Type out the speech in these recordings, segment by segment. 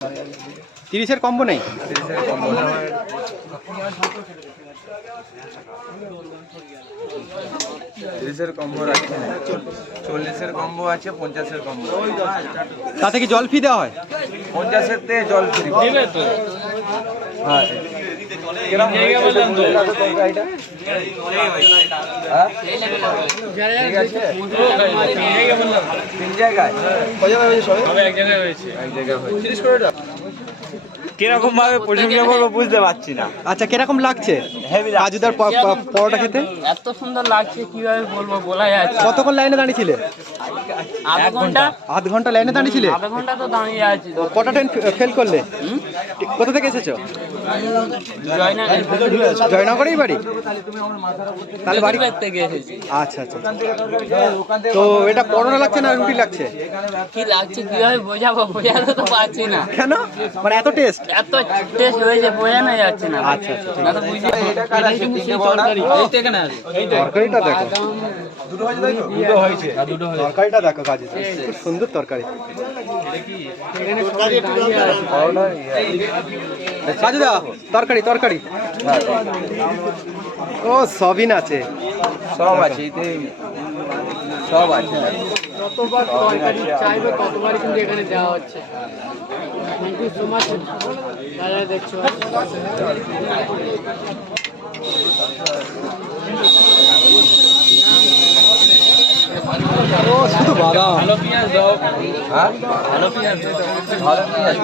30-এর combo নেই? 30-এর combo রাখি না, 40-এর কম্বো আছে, 50-এর কম্বো। তাতে কি জল ফি দেওয়া হয়? 50-এর তে জল ফ্রি দিবে তো। হ্যাঁ, কিরকম জায়গা বললাম তো এটা? হ্যাঁ, ঠিক আছে। জায়গা বললাম 3 জায়গায়। কয় জায়গায় হয়েছে? সবে এক জায়গায় হয়েছে। এক জায়গায় হয়েছে। 30 করে দাও। কিরকম ভাবে প্রশংসা করবো বুঝতে পারছি না। আচ্ছা, কিরকম লাগছে কাজুদার পরোটা খেতে? এত সুন্দর লাগছে, কিভাবে বলবো, বলা যাচ্ছে। কতক্ষণ লাইনে দাঁড়িয়েছিলে? আধ ঘন্টা লাইনে দাঁড়িয়েছিলে? আধা ঘন্টা তো দাঁড়িয়ে আছি। কটা ট্রেন ফেল করলে? কোথা থেকে এসেছো? জয়নগরেই বাড়ি? তাহলে বাড়ি থেকে এসেছি। আচ্ছা আচ্ছা। তো এটা পরোটা লাগছে না রুটি লাগছে? কি লাগছে কিভাবে বোঝাবো, বোঝাতে তো পারছি না। কেন? মানে এত টেস্ট? এত টেস্ট হয়েছে, বোঝানো যাচ্ছে না। আচ্ছা আচ্ছা। না তো বুঝি তরকারিটা দেখো, তরকারিটা দেখো কাজে, খুব সুন্দর তরকারি। কাজুদা তরকারি তরকারি ও সবিন আছে, সব আছে, সব আছে। যতবার তরকারি চাইবে ততবারই কিন্তু এখানে দেওয়া হচ্ছে। থ্যাংক ইউ সো মাচ দাদা, দেখছো ও শুধু বাদাম। ভালো পেঁয়াজ দাও। হ্যাঁ, ভালো পেঁয়াজ দাও, ভালো পেঁয়াজ।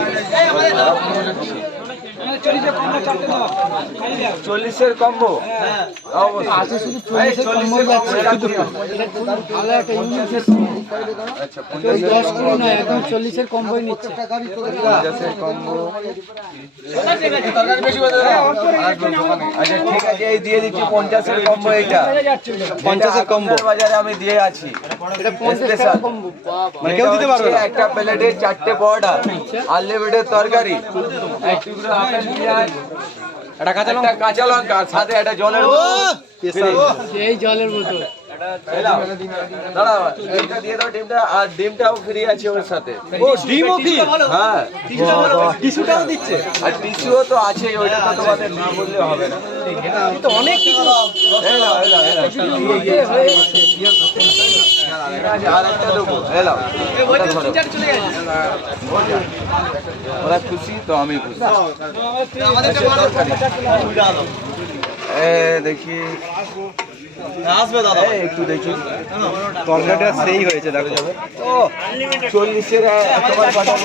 40-এর কম্বো আছে, শুধু 40-এর কম্বো যাচ্ছে। ভালো একটা ইউনিক সিস্টেম। আচ্ছা, 10 কিলো নয়, একদম 40-এর কম্বোই নিচ্ছে। 50-এর কম্বো। আচ্ছা ঠিক আছে, এই দিয়ে দিচ্ছি 50-এর কম্বো। এইটা 50-এর কম্বো বাজারে আমি দিয়ে আছি। এটা 50-এর কম্বো। মানে কেউ দিতে পারবে না? একটা প্লেটে 4টে পরোটা, আনলিমিটেড তরকারি, এক টুকরো আপেল, পেঁয়াজ, এটা কাঁচা একটা কাঁচা লঙ্কা, আর সাথে একটা জলের বোতল। এই জলের বোতল দাঁড়াও, এইটা দিয়ে দাও ডিমটা, আর ডিমটাও ফ্রি আছে ওর সাথে। ও ডিমও কি? হ্যাঁ, টিস্যুটাও দিচ্ছে? আর টিস্যুও তো আছে, ওইটা তো তোমাদের না বললে হবে না। তো অনেক কিছু। এই নাও, এই নাও, এই নাও। আর একটা দেবো, এই নাও। ওটা ধরো। ওরা খুশি তো আমি খুশি। দেখি আসবে দাদা, একটু দেখি। তরকারিটা সেই হয়েছে দেখো। ও 40-এর একেবারে পাঠাবো।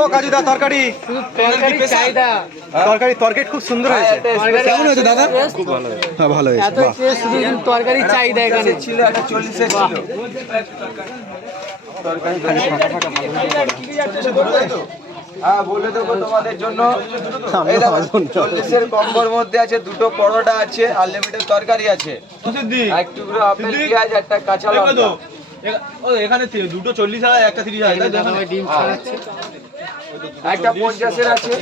ও কাজুদা তরকারি, চাহিদা তরকারি খুব সুন্দর হয়েছে। কেমন হয়েছে দাদা? খুব ভালো হয়েছে। হ্যাঁ ভালো হয়েছে। এত টেস্ট, শুধু তরকারি চাহিদা এখানে ছিল, একটা 40-এর ছিল। হ্যাঁ, বলে দেবো তোমাদের জন্য। এই দেখো, 40-এর কম্বোর মধ্যে আছে 2টো পরোটা আছে, আনলিমিটেড তরকারি আছে, এক টুকরো আপেল, পেঁয়াজ, একটা কাঁচা লঙ্কা। এখানে দুটো 40 আর একটা 30 ডিম ছাড়াচ্ছে। একটা 50-এর আছে।